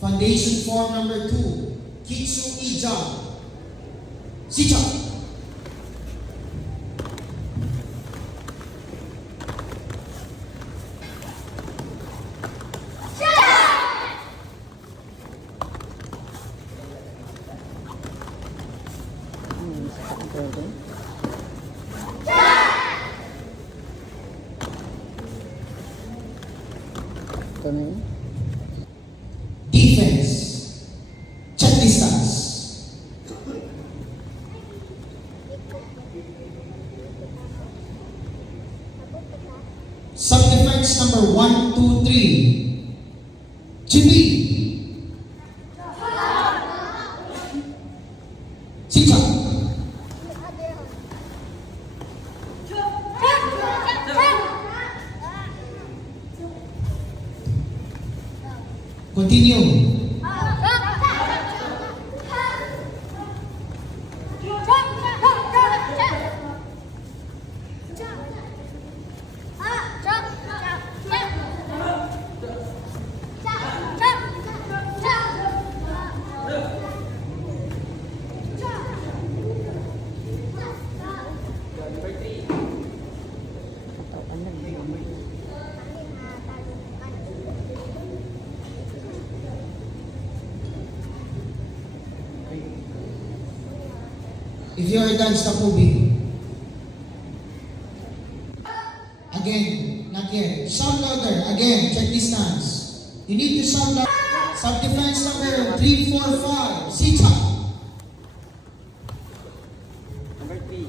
Foundation form number 2, Kitsu Ija. Sicha. Defense. Check distance. Sub-defense number 1, 2, 3. Chibi. Sicha. Continue. If you are done, stop moving. Again, not yet. Sound louder. Again, check distance. You need to sound louder. Self-defense number 3, 4, 5. Sita. Number 3.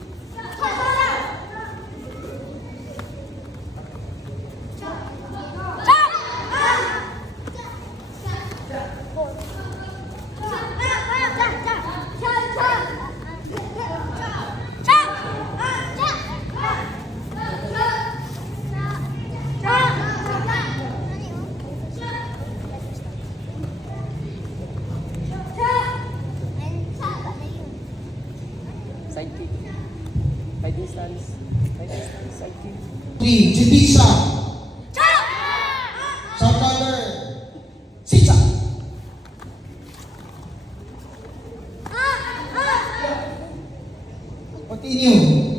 Side kick. By distance. By distance. Side kick. 3. Jibisa. Sound louder. Sita. Continue.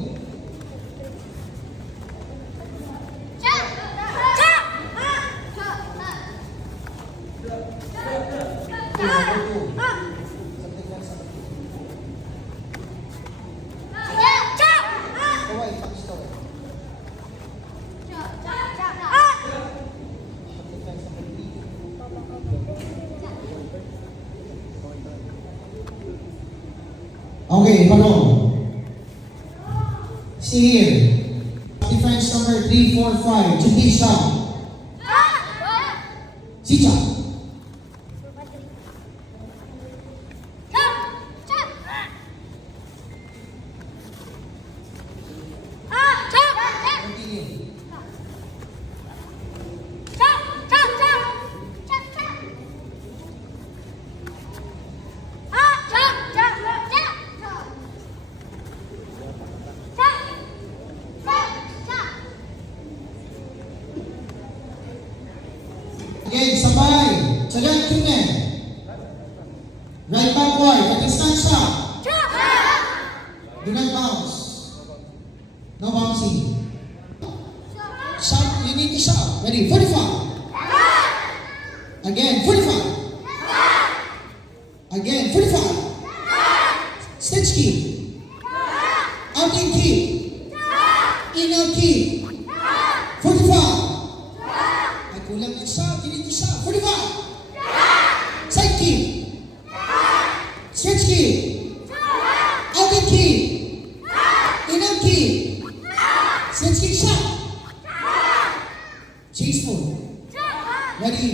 Okay, Barong. See here. Defense number 3, 4, 5. Jibisa. Sita. Continue. Again, sabay. Sagan tunne. Right back wide. At distansya. Do not bounce. No bouncing. Shout. You need to shout. Ready? 45. Again, 45. Again, 45. Stitch kick. Out in kick. In out kick. 45. Ay kulang ang shout. You need to shout. 45. Side kick. Stretch kick. Out in kick. In out kick. Stretch kick shot. Chase full. Ready.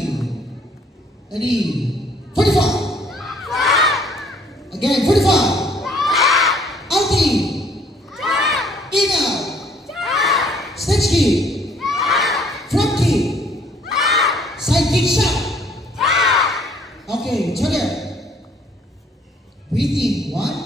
Ready. 45. Again, 45. Out in. In out. Stage kick. Front kick. Side kick shot. Okay, jogger. Breathe in. 1.